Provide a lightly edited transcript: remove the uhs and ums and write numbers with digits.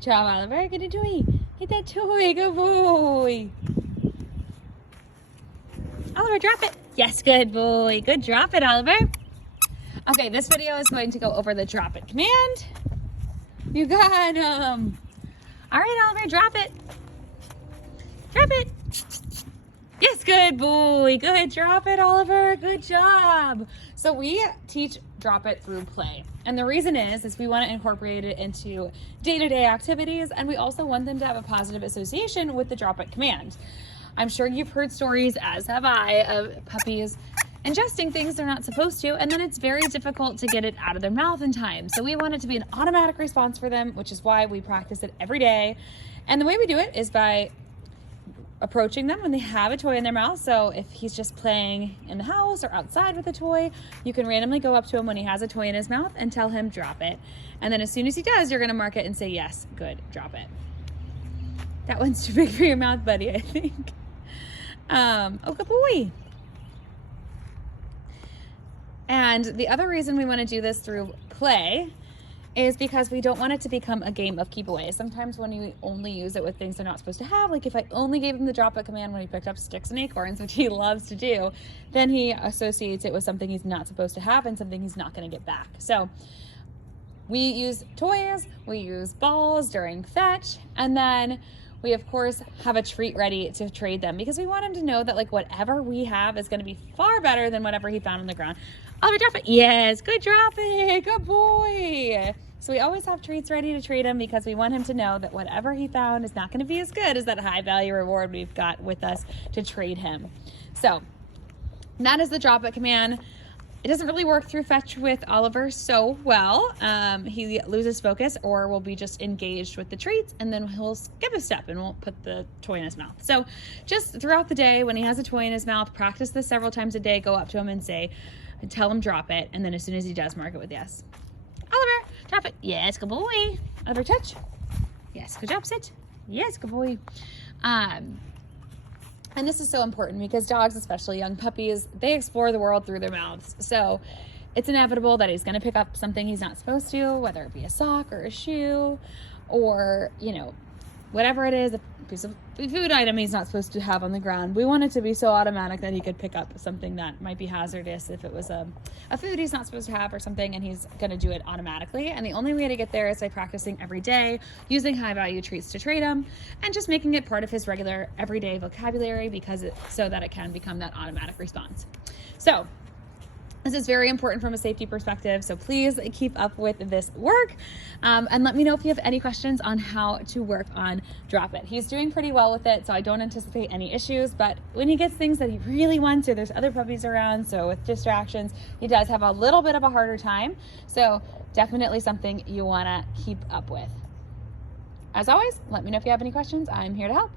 Good job, Oliver. Get a toy. Get that toy. Good boy. Oliver, drop it. Yes, good boy. Good, drop it, Oliver. Okay, this video is going to go over the drop it command. You got him. All right, Oliver, drop it. Drop it. Yes, good boy. Good, drop it, Oliver. Good job. So we teach drop it through play. And the reason is we want to incorporate it into day-to-day activities, and we also want them to have a positive association with the drop it command. I'm sure you've heard stories, as have I, of puppies ingesting things they're not supposed to, and then it's very difficult to get it out of their mouth in time. So we want it to be an automatic response for them, which is why we practice it every day. And the way we do it is by approaching them when they have a toy in their mouth. So if he's just playing in the house or outside with a toy, you can randomly go up to him when he has a toy in his mouth and tell him drop it. And then as soon as he does, you're gonna mark it and say, yes, good, drop it. That one's too big for your mouth, buddy, I think. Oh, good boy. And the other reason we want to do this through play is because we don't want it to become a game of keep away. Sometimes when you only use it with things they're not supposed to have, like if I only gave him the drop it command when he picked up sticks and acorns, which he loves to do, then he associates it with something he's not supposed to have and something he's not going to get back. So we use toys, we use balls during fetch, and then we of course have a treat ready to trade them because we want him to know that like whatever we have is going to be far better than whatever he found on the ground. Oliver, drop it. Yes, good, drop it. Good boy. So we always have treats ready to trade him because we want him to know that whatever he found is not going to be as good as that high value reward we've got with us to trade him. So that is the drop it command. It doesn't really work through fetch with Oliver so well. He loses focus or will be just engaged with the treats, and then he'll skip a step and won't put the toy in his mouth. So just throughout the day when he has a toy in his mouth, practice this several times a day. Go up to him and say, tell him drop it, and then as soon as he does, mark it with yes. Oliver, drop it. Yes, good boy. Oliver, touch. Yes, good job, sit. Yes, good boy. And this is so important because dogs, especially young puppies, they explore the world through their mouths. So it's inevitable that he's going to pick up something he's not supposed to, whether it be a sock or a shoe or, you know, whatever it is, a piece of food item he's not supposed to have on the ground. We want it to be so automatic that he could pick up something that might be hazardous if it was a food he's not supposed to have or something, and he's going to do it automatically. And the only way to get there is by practicing every day, using high value treats to trade him, and just making it part of his regular everyday vocabulary so that it can become that automatic response. So this is very important from a safety perspective, so please keep up with this work and let me know if you have any questions on how to work on drop it. He's doing pretty well with it, so I don't anticipate any issues, but when he gets things that he really wants or there's other puppies around, so with distractions, he does have a little bit of a harder time, so definitely something you want to keep up with. As always, let me know if you have any questions. I'm here to help.